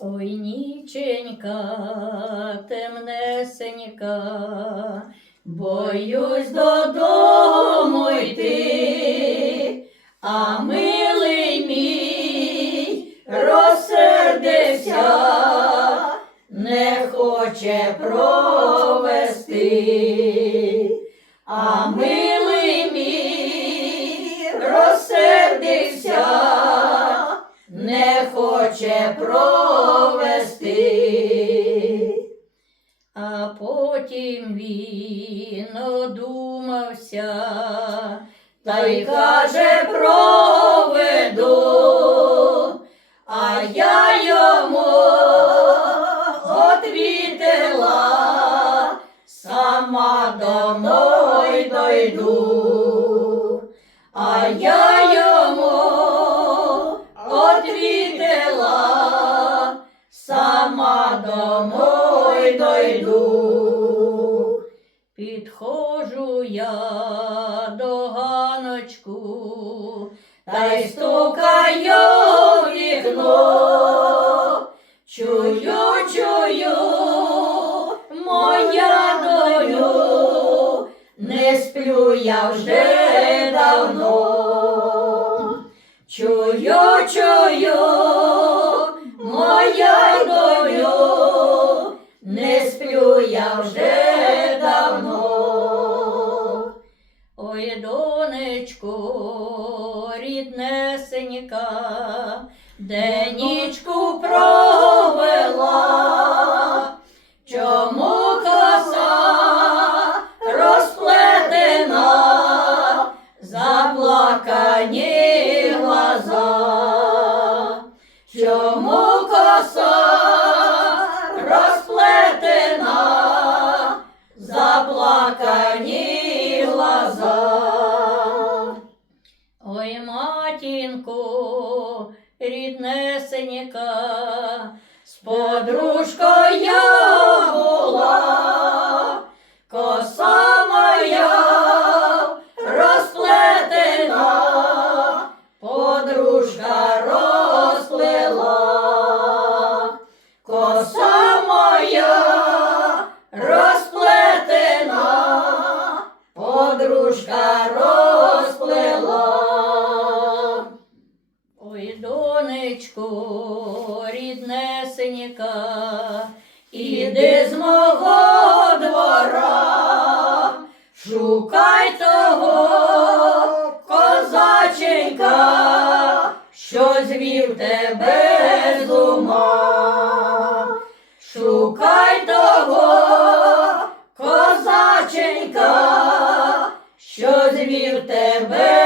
Ой, ніченька, темнесенька, боюсь додому йти, а милий мій розсердився, не хоче провести, а милий мій розсердився, не хоче провести. Потім він одумався, та й каже, проведу, а я йому отвітила, сама домой дойду, а я йому отвітила, сама домой Підходжу я до ганочку, та й стукаю в вікно. Чую, чую, моя долю, не сплю я вже давно. Чую, чую, моя долю, не сплю я вже донечко, ріднесенька, де нічку провела, чому коса розплетена, заплакані глаза, ріднесенька, з подружкою я була, коса моя розплетена, подружка розплела, коса моя розплетена, подружка розплела. донечко, ріднесенька, іди з мого двора, шукай того козаченька, що звів тебе з ума, шукай того козаченька, що звів тебе.